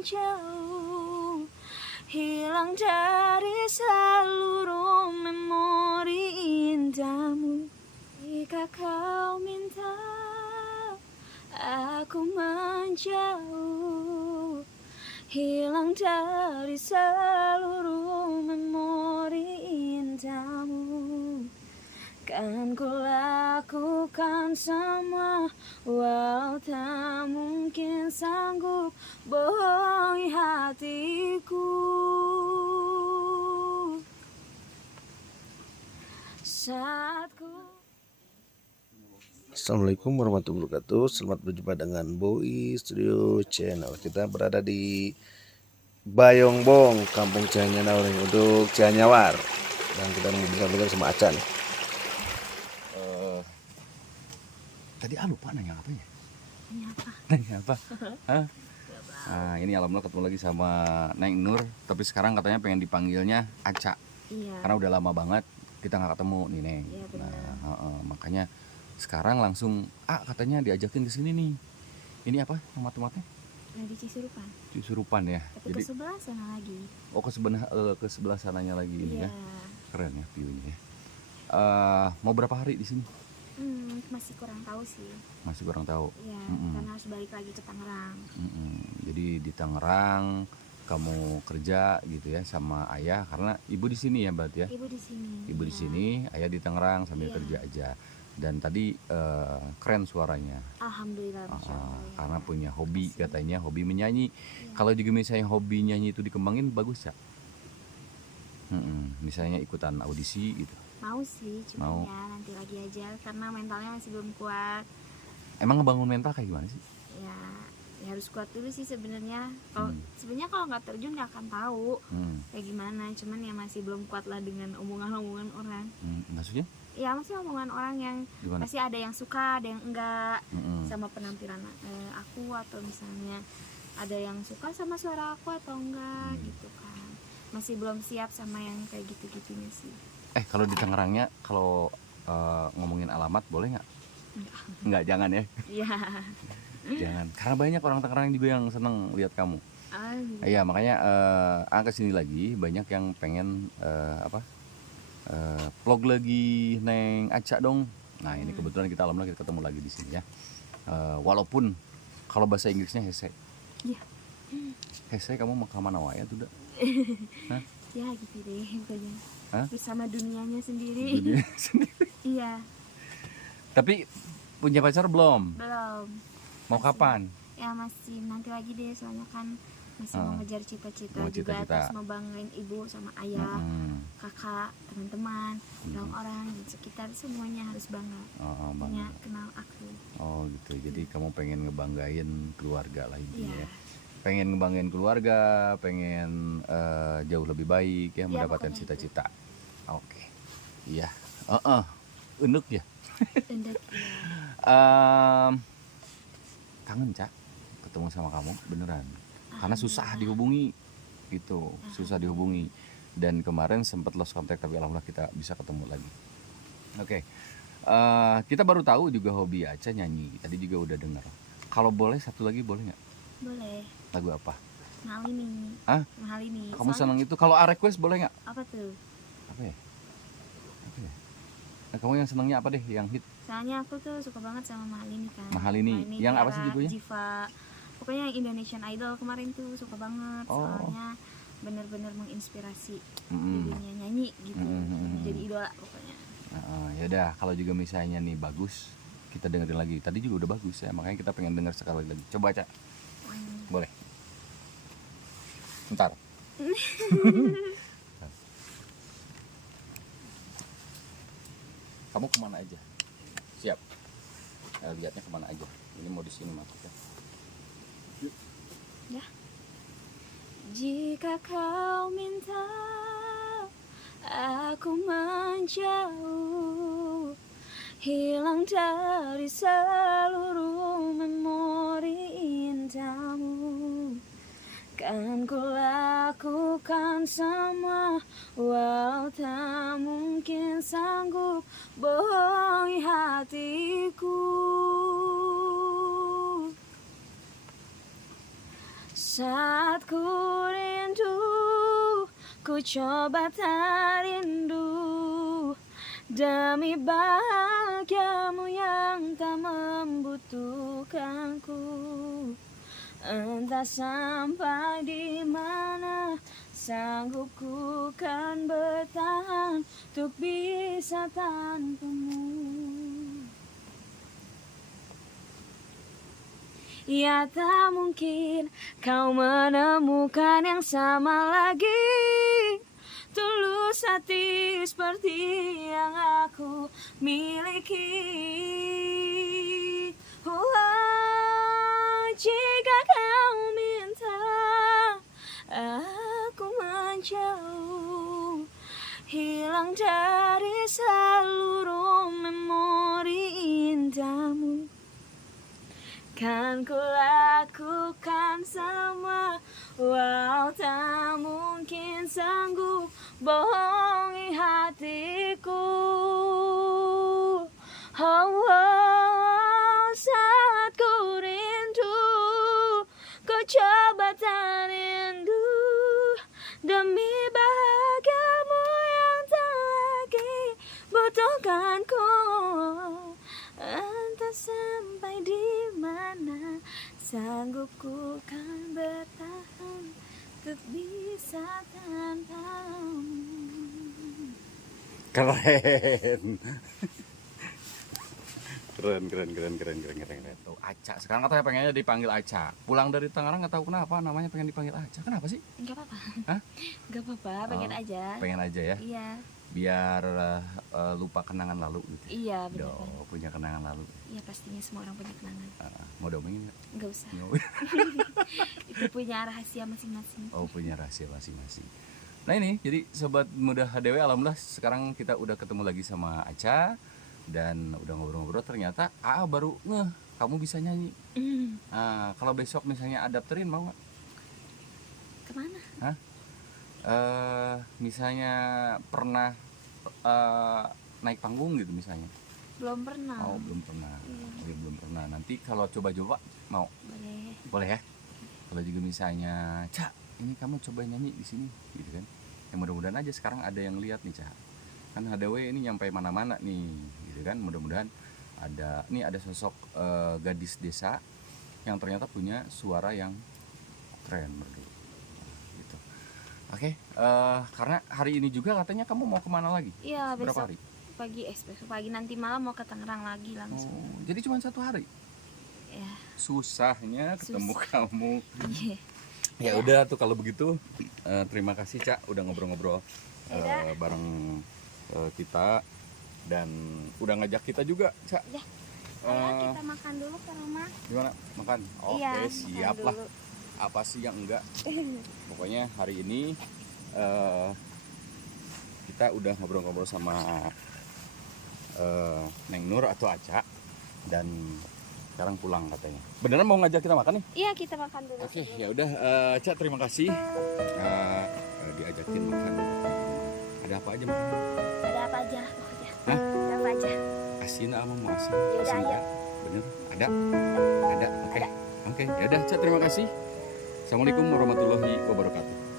menjauh, hilang dari seluruh memori indahmu. Jika kau minta aku menjauh, hilang dari seluruh memori indahmu. Kan ku lakukan semua, walau tak mungkin sanggup bohongi hatiku. Saat ku... Assalamualaikum warahmatullahi wabarakatuh. Selamat berjumpa dengan Boy Studio Channel. Kita berada di Bayongbong, Kampung Cianyawar untuk Cianyawar. Dan kita mau bincang-bincang sama Acan. Tadi lupa nanya apa ya? Nanya apa? Hah? Nah, ini alhamdulillah ketemu lagi sama Neng Nur. Tapi sekarang katanya pengen dipanggilnya Aca. Iya. Karena udah lama banget kita nggak ketemu nih Neng. Iya, benar. Nah, makanya sekarang langsung katanya diajakin ke sini nih. Ini apa tomat-tomatnya? Di Cisurupan. Cisurupan ya. Tapi jadi, ke sebelah sana lagi. Oh, ke sebelah sananya lagi ini ya. Keren ya view-nya ya. Mau berapa hari di sini? Masih kurang tahu sih. Masih kurang tahu. Iya, karena harus balik lagi ke Tangerang. Jadi di Tangerang kamu kerja gitu ya sama ayah, karena ibu di sini ya berarti ya? Ibu di sini. Ibu di sini, ayah di Tangerang sambil kerja aja. Dan tadi keren suaranya. Alhamdulillah. Karena punya hobi katanya, hobi menyanyi. Kalau juga misalnya hobi nyanyi itu dikembangin bagus ya? Misalnya ikutan audisi gitu. Mau sih, cuma ya nanti lagi aja karena mentalnya masih belum kuat. Emang ngebangun mental kayak gimana sih? Ya harus kuat dulu sih sebenarnya. Kalau sebenarnya kalau nggak terjun nggak akan tahu kayak gimana. Cuman ya masih belum kuat lah dengan omongan-omongan orang. Maksudnya? Ya masih omongan orang yang gimana? pasti ada yang suka, ada yang enggak sama penampilan aku, atau misalnya ada yang suka sama suara aku atau enggak gitu kan. Masih belum siap sama yang kayak gitu-gitunya sih. Kalau di Tangerangnya kalau ngomongin alamat boleh nggak? Nggak, jangan ya. Iya. Jangan, karena banyak orang Tangerang juga yang seneng lihat kamu. Iya, makanya kesini lagi banyak yang pengen vlog lagi Neng Aca dong. Nah ini kebetulan kita alhamdulillah kita ketemu lagi di sini ya. Walaupun kalau bahasa Inggrisnya hese. Iya. Hese, kamu mau kemana wae tuh dah? Ya gitu deh pokoknya. Bersama dunianya sendiri. Iya. Tapi punya pacar belum? Belum. Mau masih, kapan? Ya masih nanti lagi deh, soalnya kan masih mau ngejar cita-cita juga, terus mau banggain ibu sama ayah, kakak, teman-teman, orang-orang di sekitar, semuanya harus bangga. Punya kenal aku. Oh gitu. Jadi kamu pengen ngebanggain keluarga lah intinya. Pengen ngebanggain keluarga, pengen jauh lebih baik ya, mendapatkan cita-cita. Oke. Iya. Unduk ya. Unduk ya. Kangen Cak ketemu sama kamu beneran. Karena susah dihubungi gitu, susah dihubungi. Dan kemarin sempat lost contact tapi alhamdulillah kita bisa ketemu lagi. Oke. Kita baru tahu juga hobi Aca nyanyi. Tadi juga udah dengar. Kalau boleh satu lagi boleh nggak? Boleh. Lagu apa? Mahal ini. Mahal ini. Kamu seneng itu? Kalau request boleh nggak? Apa tuh? Apa ya? Nah, kamu yang senengnya apa deh? Yang hit? Soalnya aku tuh suka banget sama Mahal ini kan. Mahal ini. Yang apa sih judulnya? Jiva. Pokoknya yang Indonesian Idol kemarin tuh suka banget. Soalnya bener-bener menginspirasi di dunia nyanyi gitu. Jadi idola pokoknya. Yaudah, kalau juga misalnya nih bagus, kita dengerin lagi. Tadi juga udah bagus ya, makanya kita pengen denger sekali lagi. Coba Cak. Boleh. Bentar. Kamu kemana aja? Siap. Lihatnya kemana aja. Ini mau di sini maksudnya. Yuk. Ya. Jika kau minta aku menjauh, hilang dari seluruh memori indahmu. Kan ku lakukan semua, walau tak mungkin sanggup bohongi hatiku. Saat saat ku rindu, ku coba tak rindu demi bahagiamu yang tak membutuhkanku. Entah sampai di mana sanggup ku kan bertahan untuk bisa tanpamu. Ya tak mungkin kau menemukan yang sama lagi, tulus hati seperti yang aku miliki. Jika kau minta aku menjauh, hilang dari seluruh memori indahmu, kan ku lakukan semua, walau tak mungkin sanggup bohongi hatiku. Saat ku rindu, ku coba tak rindu demi bahagiamu yang tak lagi butuhkanku. Entah sampai di mana sanggup ku kan bertahan untuk bisa tanpamu. Keren. Keren. Tuh Aca, sekarang katanya pengennya dipanggil Aca. Pulang dari Tangerang nggak tahu kenapa namanya pengen dipanggil Aca. Kenapa sih? Enggak apa-apa. Hah? Enggak apa-apa, pengen aja. Pengen aja ya. Iya. Biar lupa kenangan lalu gitu. Iya, benar. Punya kenangan lalu. Iya, pastinya semua orang punya kenangan. Mau domengin nggak? Enggak usah. No. Itu punya rahasia masing-masing. Oh, punya rahasia masing-masing. Nah ini, jadi Sobat Muda HDW, alhamdulillah sekarang kita udah ketemu lagi sama Aca. Dan udah ngobrol-ngobrol, ternyata baru ngeh kamu bisa nyanyi. Nah, kalau besok misalnya adapterin mau nggak? Kemana? Hah? Misalnya pernah naik panggung gitu misalnya? Belum pernah. Oh, belum pernah. Iya. Oh, belum pernah. Nanti kalau coba-coba mau? Boleh. Boleh ya? Kalau juga misalnya, Cak, ini kamu coba nyanyi di sini, gitu kan? Ya mudah-mudahan aja sekarang ada yang lihat nih, Cak. Kan HDW ini nyampe mana-mana nih, gitu kan? Mudah-mudahan ada sosok gadis desa yang ternyata punya suara yang keren menurut gitu. Oke, karena hari ini juga katanya kamu mau kemana lagi? Iya, Berapa besok hari? besok pagi nanti malam mau ke Tangerang lagi langsung. Oh, jadi cuma 1 hari? Ya. Susahnya ketemu kamu. Iya. Ya udah tuh kalau begitu, terima kasih Cak udah ngobrol-ngobrol bareng kita dan udah ngajak kita juga, Cak. Ya. Ayo kita makan dulu ke rumah. Gimana? Makan? Oke, Iya, siap makan lah. dulu. Apa sih yang enggak? Pokoknya hari ini kita udah ngobrol-ngobrol sama Neng Nur atau Aca dan sekarang pulang katanya. Beneran mau ngajak kita makan nih? Iya, kita makan dulu. Oke, ya udah Cak, terima kasih diajakin makan. Ada apa aja makan? Ada apa aja pokoknya. Hah? Ada apa aja. Asin apa mau asin? Yaudah, Asin ayo. Kak? Bener? Ada? Ada. Oke. Oke, ya udah Cak, terima kasih. Assalamualaikum warahmatullahi wabarakatuh.